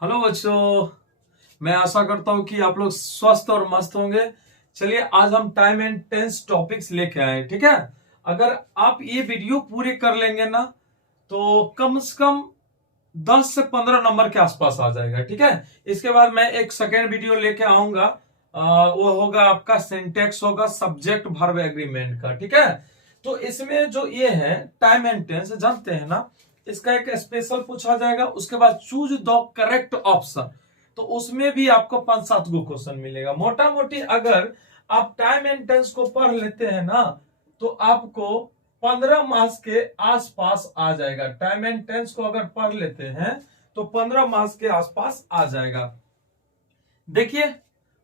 Hello बच्चों। मैं आशा करता हूं कि आप लोग स्वस्थ और मस्त होंगे। चलिए आज हम टाइम एंड टेंस टॉपिक्स लेके आए, ठीक है। अगर आप ये वीडियो पूरे कर लेंगे ना तो कम से कम 10 से 15 नंबर के आसपास आ जाएगा, ठीक है। इसके बाद मैं एक सेकेंड वीडियो लेके आऊंगा। वो होगा आपका सिंटेक्स होगा सब्जेक्ट वर्ब एग्रीमेंट का, ठीक है। तो इसमें जो ये है टाइम एंड टेंस जानते हैं ना, इसका एक स्पेशल पूछा जाएगा। उसके बाद चूज द करेक्ट ऑप्शन, तो उसमें भी आपको 5-7 गो क्वेश्चन मिलेगा। मोटा मोटी अगर आप टाइम एंड टेंस को पढ़ लेते हैं ना तो आपको 15 मार्क्स के आसपास आ जाएगा। टाइम एंड टेंस को अगर पढ़ लेते हैं तो 15 मार्क्स के आसपास आ जाएगा। देखिए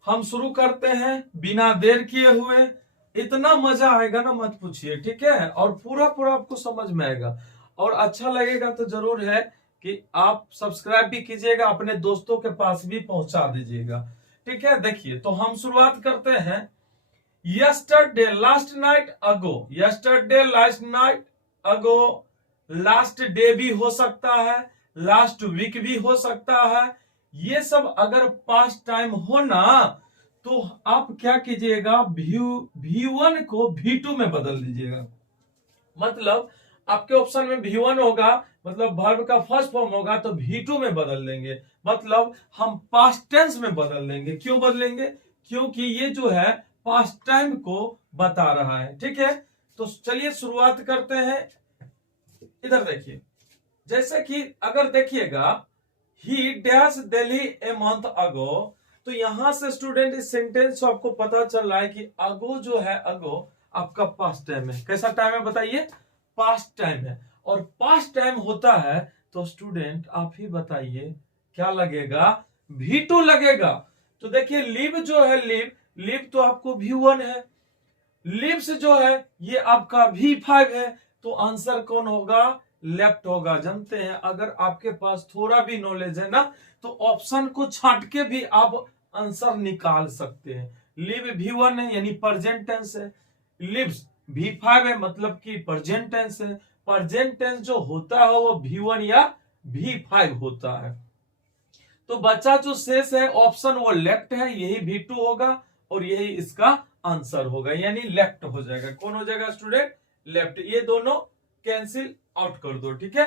हम शुरू करते हैं बिना देर किए हुए। इतना मजा आएगा ना मत पूछिए, ठीक है। और पूरा पूरा आपको समझ में आएगा और अच्छा लगेगा तो जरूर है कि आप सब्सक्राइब भी कीजिएगा, अपने दोस्तों के पास भी पहुंचा दीजिएगा, ठीक है। देखिए तो हम शुरुआत करते हैं। यस्टरडे लास्ट नाइट अगो, यस्टरडे लास्ट नाइट अगो, लास्ट डे भी हो सकता है, लास्ट वीक भी हो सकता है। ये सब अगर पास्ट टाइम हो ना तो आप क्या कीजिएगा, V1 को V2 में बदल दीजिएगा। मतलब आपके ऑप्शन में V1 होगा, मतलब वर्ब का फर्स्ट फॉर्म होगा तो V2 में बदल देंगे। मतलब हम पास्ट टेंस में बदल देंगे। क्यों बदलेंगे? क्योंकि ये जो है पास्ट टाइम को बता रहा है, ठीक है। तो चलिए शुरुआत करते हैं। इधर देखिए, जैसे कि अगर देखिएगा ही dash Delhi a month ago, तो यहां से स्टूडेंट इस सेंटेंस से आपको पता चल रहा है कि अगो जो है, अगो आपका पास्ट टाइम है। कैसा टाइम है बताइए? पास्ट टाइम है। और पास्ट टाइम होता है तो स्टूडेंट आप ही बताइए क्या लगेगा? V2 लगेगा। तो देखिए लिव जो है, लिव लिव तो आपको V1 है, लिव्स जो है ये आपका V5 है। तो आंसर कौन होगा? लेफ्ट होगा। जानते हैं अगर आपके पास थोड़ा भी नॉलेज है ना तो ऑप्शन को छांट के भी आप आंसर निकाल सकते हैं। लिव V1 है यानी प्रेजेंट टेंस है, लिव्स V5 है मतलब कि प्रेजेंट टेंस है। प्रेजेंट टेंस जो होता है वो V1 या V5 होता है। तो बच्चा जो शेष है ऑप्शन वो लेफ्ट है, यही V2 होगा और यही इसका आंसर होगा, यानी लेफ्ट हो जाएगा। कौन हो जाएगा स्टूडेंट? लेफ्ट। ये दोनों कैंसिल आउट कर दो, ठीक है।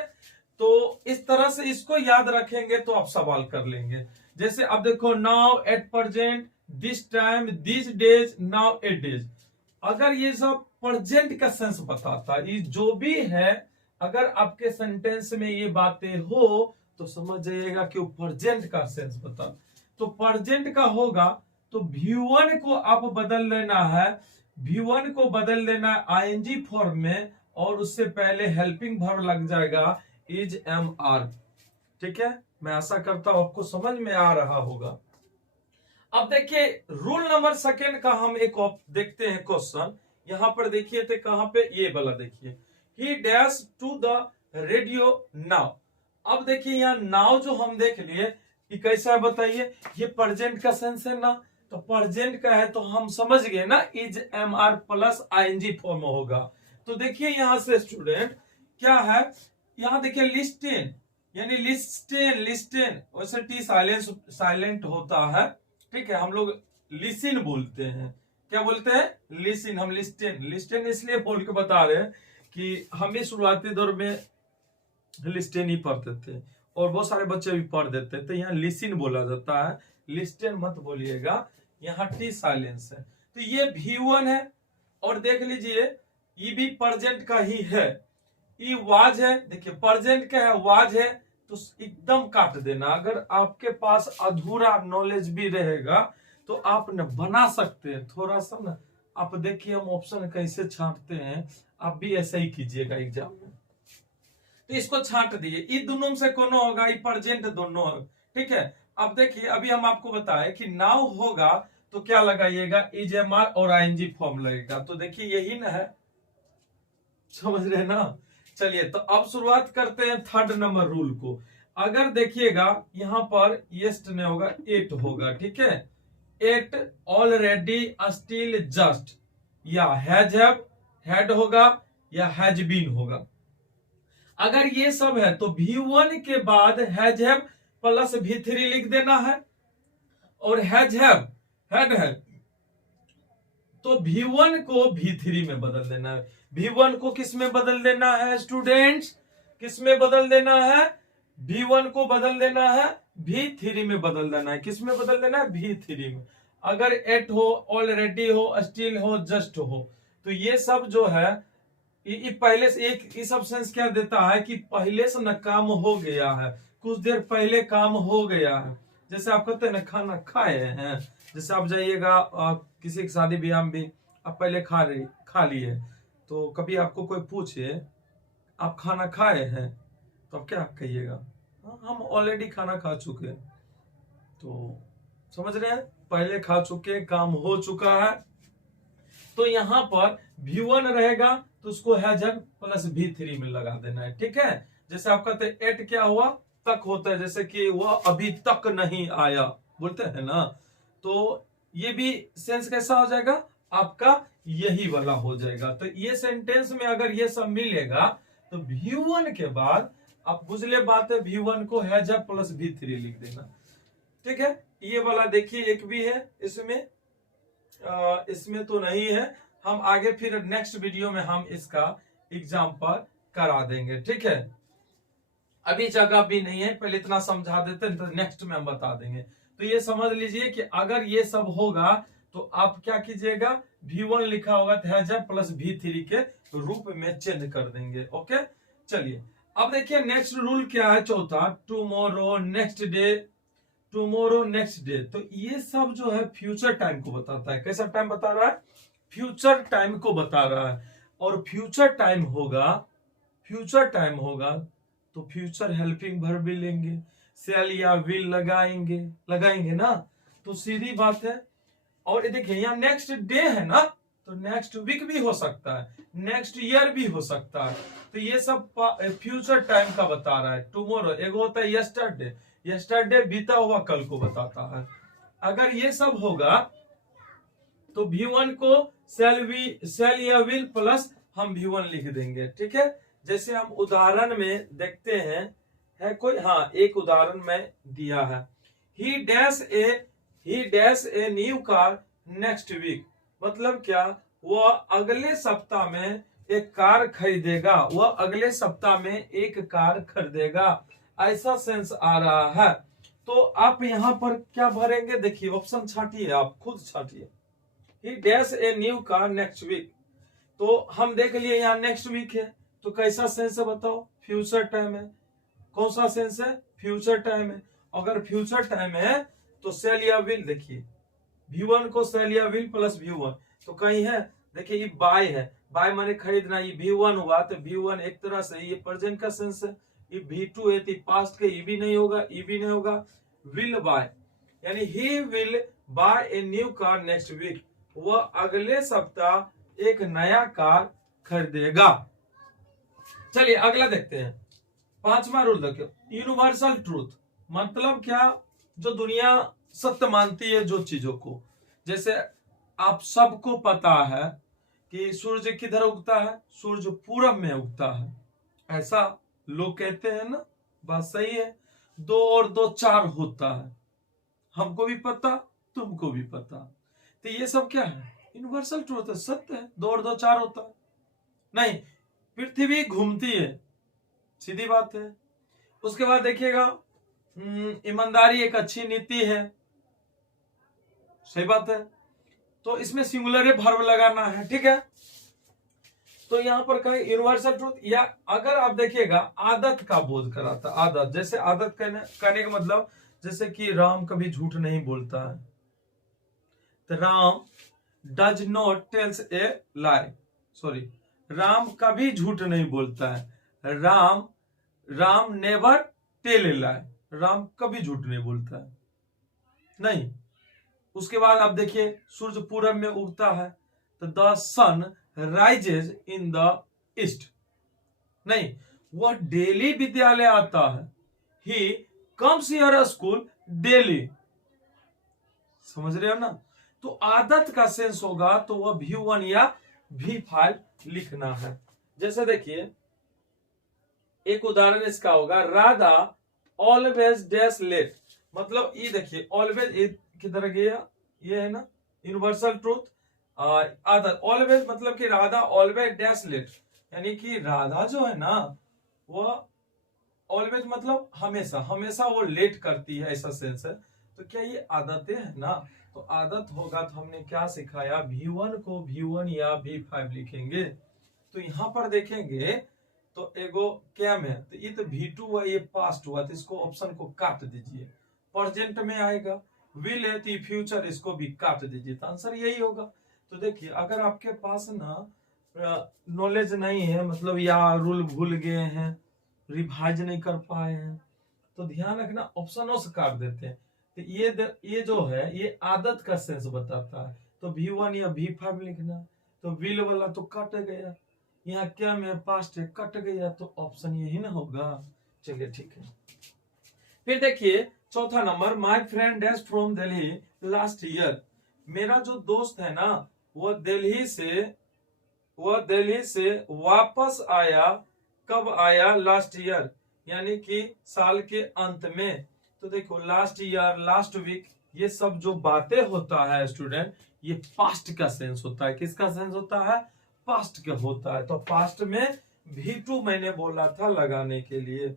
तो इस तरह से इसको याद रखेंगे तो आप सवाल कर लेंगे। जैसे अब देखो, now at present, this time, this days, now at days. अगर ये सब प्रेजेंट का सेंस बताता है, ये जो भी है, अगर आपके सेंटेंस में ये बातें हो तो समझ जाइएगा कि वो प्रेजेंट का सेंस बता। तो प्रेजेंट का होगा तो V1 को आप बदल लेना है, V1 को बदल लेना है आईएनजी फॉर्म में और उससे पहले हेल्पिंग वर्ब लग जाएगा इज एम आर, ठीक है। मैं आशा करता हूं आपको समझ में आ रहा होगा। अब देखिए रूल नंबर सेकेंड का हम एक देखते हैं क्वेश्चन। यहां पर देखिए थे कहां पे, ये वाला देखिए, he dash to the radio now. अब देखिए यहाँ नाउ जो हम देख लिए कि कैसा है बताइए, ये प्रेजेंट का सेंस है ना, तो प्रेजेंट का है तो हम समझ गए ना is am are plus ING form होगा। तो देखिए यहां से स्टूडेंट क्या है, यहां देखिए लिस्टेन यानी लिस्टेन, लिस्टेन वैसे टी साइलेंस साइलेंट होता है, ठीक है। हम लोग लिसिन बोलते हैं। क्या बोलते हैं? लिसिन। हम लिस्टेन, लिस्टेन इसलिए बोल के बता रहे हैं कि हम भी शुरुआती दौर में लिस्टेन ही पढ़ते थे और बहुत सारे बच्चे भी पढ़ देते थे। यहाँ लिसिन बोला जाता है, लिस्टेन मत बोलिएगा, यहाँ टी साइलेंस है। तो ये V1 है और देख लीजिए ये भी प्रेजेंट का ही है। ये वाज है, देखिए प्रेजेंट का है, वाज है तो एकदम काट देना। अगर आपके पास अधूरा नॉलेज भी रहेगा तो आप न बना सकते हैं थोड़ा सा ना। आप देखिए हम ऑप्शन कैसे छांटते हैं, आप भी ऐसा ही कीजिएगा एग्जाम में। तो इसको छांट दिए, ये दोनों से कौन होगा? ये प्रेजेंट दोनों, ठीक है। अब देखिए अभी हम आपको बताए कि नाउ होगा तो क्या लगाइएगा? इज एम आर और आईएनजी फॉर्म लगेगा। तो देखिए यही ना है, समझ रहे ना। चलिए तो अब शुरुआत करते हैं थर्ड नंबर रूल को। अगर देखिएगा यहां पर येस्ट नहीं होगा, एट होगा, ठीक है। एट, ऑलरेडी, स्टिल, जस्ट, या हैज हैव, हैड होगा या हैज बीन होगा। अगर ये सब है तो V1 के बाद हैज हैव प्लस V3 लिख देना है, और हैज हैव हैड है तो V1 को V3 में बदल देना है। V1 को किस में बदल देना है स्टूडेंट्स? किस में बदल देना है? V1 को बदल देना है V3 में बदल देना है। किस में बदल देना है? V3 में। अगर एट हो, ऑलरेडी हो, स्टिल हो, जस्ट हो, तो ये सब जो है ये पहले से एक इस ऑप्शन क्या देता है कि पहले से न काम हो गया है, कुछ देर पहले काम हो गया है। जैसे आप कहते हैं ना खाना खाए हैं, जैसे आप जाइएगा किसी की शादी ब्याह में भी आप पहले खा लिए, तो कभी आपको कोई पूछे आप खाना खाए हैं तो आप क्या कहिएगा? हम ऑलरेडी खाना खा चुके हैं। तो समझ रहे हैं, पहले खा चुके, काम हो चुका है। तो यहां पर V1 रहेगा तो उसको हैज प्लस V3 में लगा देना है। ठीक है, जैसे आप कहते हैं एट क्या हुआ? तक होता है, जैसे कि वह अभी तक नहीं आया बोलते हैं ना, तो ये भी सेंस कैसा हो जाएगा आपका? यही वाला हो जाएगा। तो ये सेंटेंस में अगर ये सब मिलेगा तो V1 के बाद आप बुझले बात है, V1 को हैज प्लस V3 लिख देना। ठीक है, ये वाला देखिए एक भी है इसमें तो नहीं है, हम आगे फिर नेक्स्ट वीडियो में हम इसका एग्जाम्पल करा देंगे। ठीक है, अभी जगह भी नहीं है, पहले इतना समझा देते हैं तो नेक्स्ट में हम बता देंगे। तो ये समझ लीजिए कि अगर ये सब होगा तो आप क्या कीजिएगा, V1 लिखा होगा तो हैज प्लस V3 के रूप में चेंज कर देंगे। ओके, चलिए अब देखिए नेक्स्ट रूल क्या है, चौथा, tomorrow, next day, tomorrow, next day. तो ये सब जो है फ्यूचर टाइम को बताता है। कैसा टाइम बता रहा है? फ्यूचर टाइम को बता रहा है। और फ्यूचर टाइम होगा तो फ्यूचर हेल्पिंग वर्ब भी लेंगे, शैल या विल लगाएंगे ना, तो सीधी बात है। और देखिए यहाँ नेक्स्ट डे है ना, तो नेक्स्ट वीक भी हो सकता है, नेक्स्ट ईयर भी हो सकता है। तो ये सब फ्यूचर टाइम का बता रहा है। टुमारो एक होता है यस्टरडे बीता हुआ कल को बताता है। अगर ये सब होगा तो V1 को शैल या विल प्लस हम V1 लिख देंगे। ठीक है, जैसे हम उदाहरण में देखते हैं, है कोई, हाँ एक उदाहरण में दिया है, he dash a new car next week. मतलब क्या? वह अगले सप्ताह में एक कार खरीदेगा, वह अगले सप्ताह में एक कार खरीदेगा, ऐसा सेंस आ रहा है। तो आप यहाँ पर क्या भरेंगे? देखिए ऑप्शन छाटिए, आप खुद छाटिए। ही dash a new car next week, तो हम देख लिए यहाँ नेक्स्ट वीक है, तो कैसा सेंस है बताओ? फ्यूचर टाइम है। कौन सा सेंस है? फ्यूचर टाइम है। अगर फ्यूचर टाइम है तो शैल या विल, देखिए V1 को शैल या विल प्लस V1, तो कहीं है, देखिए ये बाय है, बाय माने खरीदना, ये V1 हुआ, तो V1 एक तरह से ये प्रेजेंट का सेंस है। ये V2 है तो पास्ट के, ये भी नहीं होगा, विल बाय, यानी he will buy a new car next week, वह अगले सप्ताह एक नया कार खरीदेगा। चलिए अगला देखते हैं, पांचवा रूल देखिए, यूनिवर्सल ट्रूथ। मतलब क्या? जो दुनिया सत्य मानती है जो चीजों को, जैसे आप सबको पता है कि सूर्य किधर उगता है? सूर्य पूरब में उगता है, ऐसा लोग कहते हैं ना, बात सही है। 2 और 2 4 होता है, हमको भी पता, तुमको भी पता। तो ये सब क्या है? यूनिवर्सल ट्रूथ है, सत्य है। 2 और 2 4 होता है नहीं, पृथ्वी घूमती है, सीधी बात है। उसके बाद देखिएगा, ईमानदारी एक अच्छी नीति है, सही बात है। तो इसमें सिंगुलर वर्ब लगाना है। ठीक है, तो यहां पर कहें यूनिवर्सल ट्रूथ, या अगर आप देखिएगा आदत का बोध कराता, आदत, जैसे आदत कहने का मतलब, जैसे कि राम कभी झूठ नहीं बोलता है, तो Ram does not tales A lie, sorry, Ram कभी झूठ नहीं बोलता है, राम नेवर टेल ए लाई, राम कभी झूठ नहीं बोलता है, नहीं। उसके बाद आप देखिए सूर्य पूरब में उगता है, तो the sun rises in the east, नहीं, वह डेली विद्यालय आता है, he comes here school daily, समझ रहे हो ना। तो आदत का सेंस होगा तो वह V1 या V5 लिखना है। जैसे देखिए एक उदाहरण इसका होगा, राधा ऑलवेज डैश लेट, मतलब ये देखिए ऑलवेज किधर गया, ये है ना यूनिवर्सल ट्रूथ। आदत ऑलवेज मतलब कि राधा ऑलवेज डैश लेट, यानी कि राधा जो है ना वो ऑलवेज मतलब हमेशा हमेशा वो लेट करती है, ऐसा सेंस है। तो क्या ये आदतें है ना, तो आदत होगा तो हमने क्या सिखाया, V1 को V1 या V5 लिखेंगे। तो यहाँ पर देखेंगे तो एगो क्या में, तो ये तो V2 हुआ, ये पास्ट हुआ, तो इसको ऑप्शन को काट दीजिए। प्रेजेंट में आएगा, विल है तो ये फ्यूचर, इसको भी काट दीजिए, तो आंसर यही होगा। तो देखिए अगर आपके पास ना नॉलेज नहीं है, मतलब या रूल भूल गए हैं, रिवाइज नहीं कर पाए हैं, तो ध्यान रखना ऑप्शनों से काट देते हैं। तो ये जो है ये आदत का सेंस बताता है, तो V1 या V5 लिखना। तो विल वाला तो कट गया, यहाँ क्या में पास्ट है, कट गया, तो ऑप्शन यही ना होगा। चलिए ठीक है। फिर देखिए चौथा number, my friend dash from Delhi last year, मेरा जो दोस्त है ना वो दिल्ली से वापस आया, कब आया, लास्ट ईयर, यानी कि साल के अंत में। तो देखो लास्ट ईयर, लास्ट वीक, ये सब जो बातें होता है स्टूडेंट, ये पास्ट का सेंस होता है। किसका सेंस होता है, पास्ट का होता है। तो पास्ट में V2 मैंने बोला था लगाने के लिए।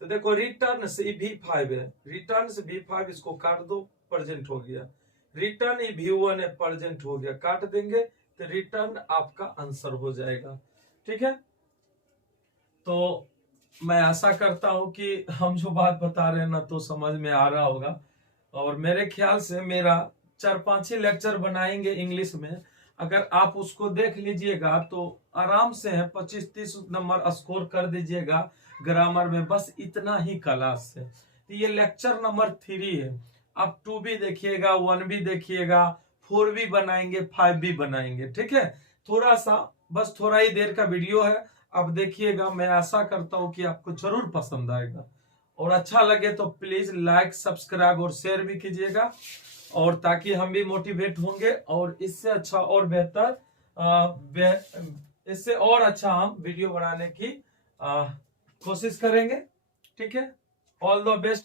तो देखो रिटर्न से V5 है, रिटर्न से V5 इसको काट दो, प्रेजेंट हो गया। रिटर्न V1 है, प्रेजेंट हो गया, काट देंगे तो रिटर्न आपका आंसर हो जाएगा। ठीक है, तो मैं आशा करता हूं कि हम जो बात बता रहे हैं ना तो समझ में आ रहा होगा। और मेरे ख्याल से मेरा 4-5 ही लेक्चर बनाएंगे इंग्लिश में, अगर आप उसको देख लीजिएगा तो आराम से है 25-30 नंबर स्कोर कर दीजिएगा ग्रामर में, बस इतना ही क्लास से। तो ये लेक्चर नंबर 3 है, आप 2 भी देखिएगा, 1 भी देखिएगा, 4 भी बनाएंगे, 5 भी बनाएंगे। ठीक है, थोड़ा सा बस थोड़ा ही देर का वीडियो है, अब देखिएगा। मैं आशा करता हूँ कि आपको जरूर पसंद आएगा, और अच्छा लगे तो प्लीज लाइक, सब्सक्राइब और शेयर भी कीजिएगा, और ताकि हम भी मोटिवेट होंगे और इससे अच्छा और बेहतर इससे और अच्छा हम वीडियो बनाने की कोशिश करेंगे। ठीक है, ऑल द बेस्ट।